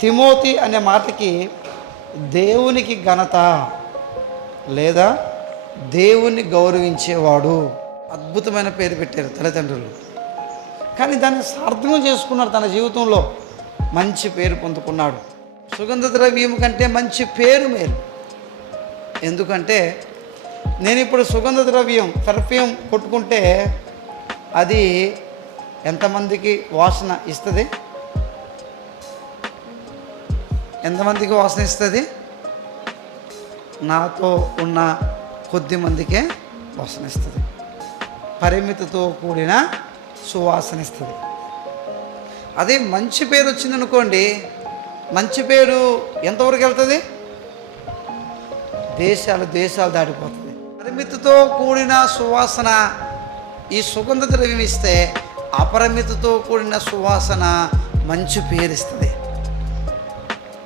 Timothy అనే మాటకి దేవునికి ఘనత లేదా దేవుణ్ణి గౌరవించేవాడు అద్భుతమైన పేరు పెట్టారు తల్లిదండ్రులు. కానీ దాన్ని సార్థకం చేసుకున్నాడు, తన జీవితంలో మంచి పేరు పొందుకున్నాడు. సుగంధ ద్రవ్యం కంటే మంచి పేరు మేలు. ఎందుకంటే నేను ఇప్పుడు సుగంధ ద్రవ్యం పెర్ఫ్యూమ్ కొట్టుకుంటే అది ఎంతమందికి వాసన ఇస్తుంది? ఎంతమందికి వాసన ఇస్తుంది? నాతో ఉన్న కొద్ది మందికే వాసన ఇస్తుంది. పరిమితితో కూడిన సువాసన ఇస్తుంది. అదే మంచి పేరు వచ్చిందనుకోండి, మంచి పేరు ఎంతవరకు వెళ్తుంది? దేశాలు దాటిపోతుంది. పరిమితితో కూడిన సువాసన ఈ సుగంధ ద్రవ్యం ఇస్తే, అపరిమితితో కూడిన సువాసన మంచి పేరు ఇస్తుంది.